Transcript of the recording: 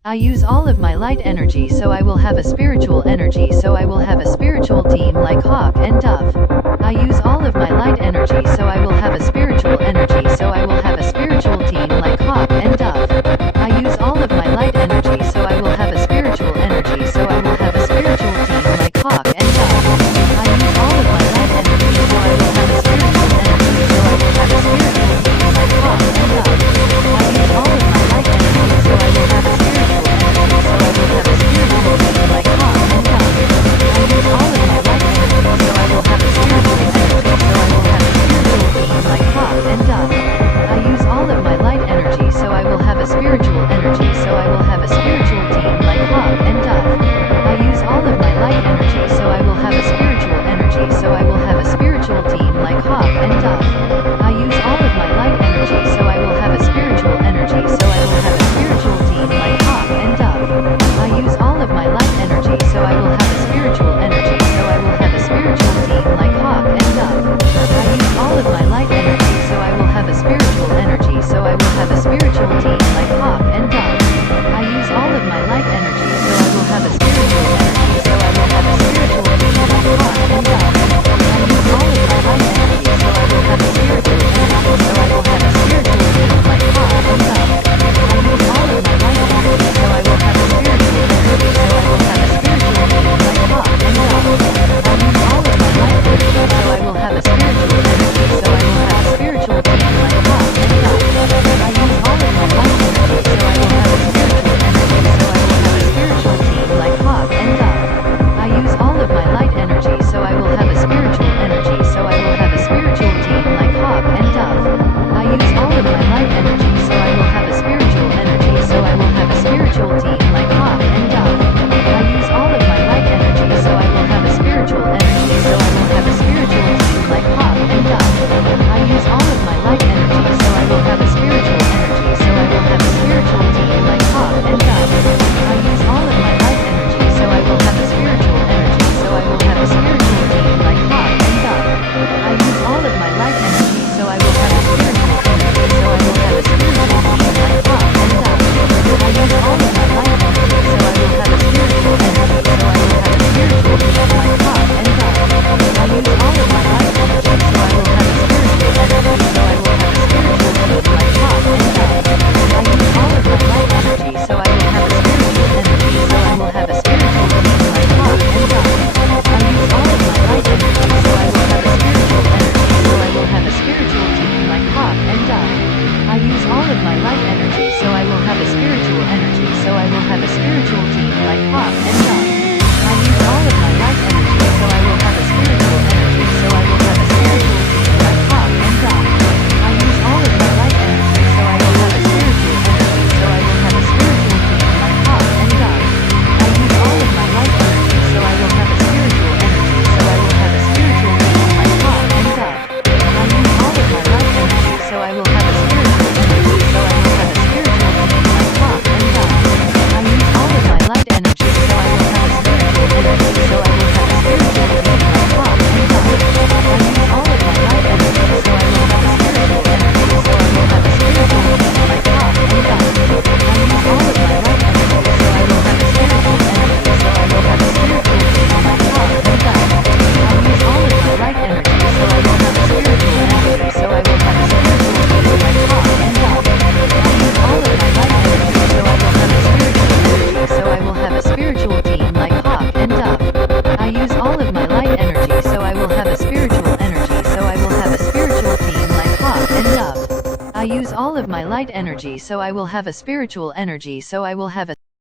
I use all of my light energy, so I will have a spiritual energy, so I will have a spiritual team like hawk and dove. I use all of my light energy, so I will have a spiritual energy, so I will have a spiritual team like hawk and dove. I use all of my light energy, so I will have a spiritual energy, so I will have a spiritual team like hawk and dove. I use all of my light energy, so I will have a spiritual energy, so I will have a spiritual team like hawk and dove. I use all of my light energy, so I will have a spiritual energy, so I will have a spiritual team like hawk and dove. I use all of my light energy, so I will have a spiritual energy, so I will have a spiritual team like hawk and dove. I use all of my light energy, so I will have a spiritual energy, so I will have a spiritual team like hawk and dove. I use all of my light energy, so I will have a spiritual energy, so I will have a spiritual team like hawk and dove. I use all of my light energy, so I will have a spiritual energy, so I will have a spiritual team like hawk and dove. I use all of my light energy, so I will have a spiritual energy, so I will have a spiritual team like hawk and dove. I use all of my light energy, so I will have a spiritual energy, so I will have a spiritual team like hawk and dove. I use all of my light energy, so I will have a spiritual energy, so I will have a spiritual team like hawk and dove. I use all of my light energy, so I will have a spiritual energy, so I will have a spiritual team like hawk and dove. I use all of my light energy, so I will have a spiritual energy, so I will have a spiritual team like hawk and dove. I use all of my light energy, so I will have a spiritual energy, so I will have a spiritual team like hawk and dove. I use all of my light energy, so I will have a spiritual energy, so I will have a spiritual team like hawk and dove. I use all of my light energy, so I will have a spiritual energy, so I will have a spiritual team like hawk and dove. I use all of my light energy, so I will have a spiritual energy, so I will have a spiritual team like hawk and dove. I use all of my light energy, so I will have a spiritual energy, so I will have a spiritual team like hawk and dove. I use all of my light energy, so I will have a spiritual energy, so I will have a spiritual team like hawk and dove. I use all of my light energy, so I will have a spiritual energy, so I will have a spiritual team like hawk and dove. I use all of my light energy, so I will have a spiritual energy, so I will have a spiritual team like hawk and dove. I use all of my light energy, so I will have a spiritual energy, so I will have a spiritual team like hawk and dove. I use all of my light energy, so I will have a spiritual energy, so I will have a spiritual team like hawk and dove. I use all of my light energy, so I will have a spiritual energy, so I will have a spiritual team like hawk and dove. I use all of my light energy, so I will have a spiritual energy, so I will have a spiritual team like hawk and dove. I use all of my light energy, so I will have a spiritual energy, so I will have a spiritual team like hawk and dove. I use all of my light energy, so I will have a spiritual energy, so I will have a spiritual team like hawk and dove. I use all of my light energy, so I will have a spiritual energy, so I will have a spiritual team like hawk and dove. I use all of my light energy, so I will have a spiritual energy, so I will have a spiritual team like hawk and dove. I use all of my light energy, so I will have a spiritual energy, so I will have a spiritual team like hawk and dove. I use all of my light energy, so I will have a spiritual energy, so I will have a spiritual team like hawk and dove. I use all of my light energy, so I will have a spiritual energy, so I will have a spiritual team like hawk and dove. I use all of my light energy, so I will have a spiritual energy, so I will have a spiritual team like hawk and dove. I use all of my light energy, so I will have a spiritual energy, so I will have a spiritual team like hawk and dove. I use all of my light energy, so I will have a spiritual energy, so I will have a spiritual team like hawk and dove. I use all of my light energy, so I will have a spiritual energy, so I will have a spiritual team like hawk and dove. I use all of my light energy, so I will have a spiritual energy, so I will have a